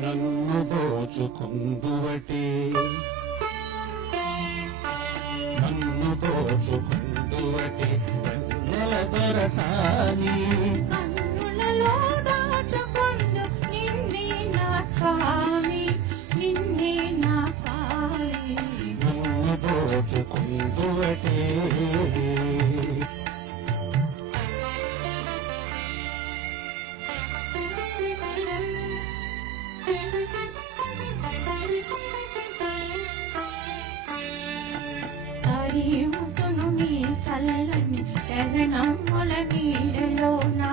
నన్ను దోచుకుందువటే నన్ను దోచుకుందువటే వెన్నెల దొరసాని కన్నులలో దాచుకొందు నిన్నే నా స్వామి నిన్నే నా స్వామి నన్ను దోచుకుందువటే తరియుతును నీ చల్లని శరణముల నీడలోనా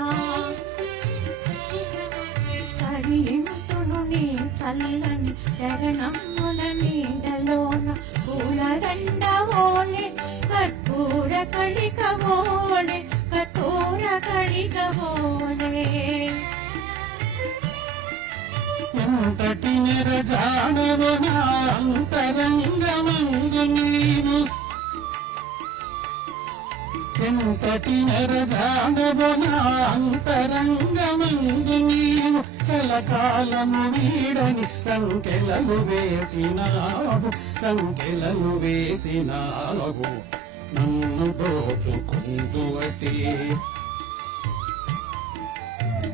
తరియుతును నీ చల్లని శరణముల నీడలోన పూలదండ ఓలే కర్పూర కళిక ఓలే కఠోర కళిక ఓలే ఎంతటి నిరజానవు నా అంతరంగమందు నీవు ఎంతటి నిరజానవు నా అంతరంగమందు నీవు కలకాలము వీడని సంకెలలు వేసినావు సంకెలలు వేసినావు నన్ను దోచుకుందువటే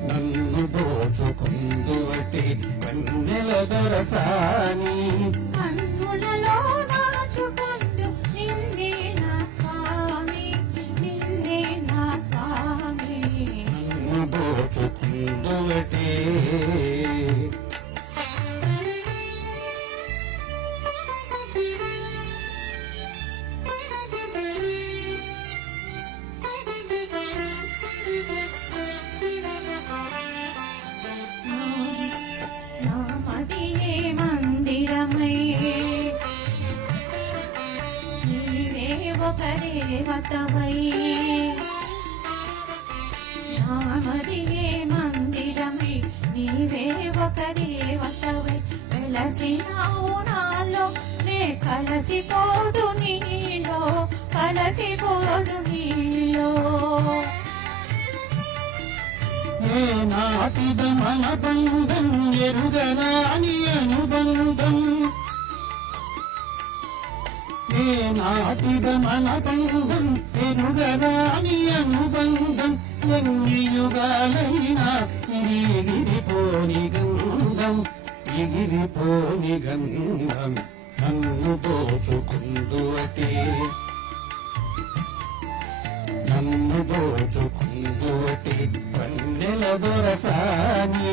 నన్ను దోచుకుందువటే వెన్నెల దొరసాని కన్నులలో దాచుకొందు నిన్నే నా స్వామి నిన్నే నా స్వామి నన్ను దోచుకుందువటే నామదియే మందిరమై నీవే ఒక దేవతవై నామదియే మందిరమై నీవే ఒక దేవతవై వెలసినావు నాలో నే కలసిపోదు నీలో కలసిపోదు నీలో ఏ నాటిద మన బంధం ఎరుగరాని అనుబంధం ఏ నాటిద మన బంధం ఎరుగరాని అనుబంధం ఎన్ని యుగాలైనా ఇది ఎగిరిపోని గంధం ఎగిరిపోని గంధం నన్ను దోచుకుందువటే నన్ను దోచుకుందువటే వెన్నెల దొరసాని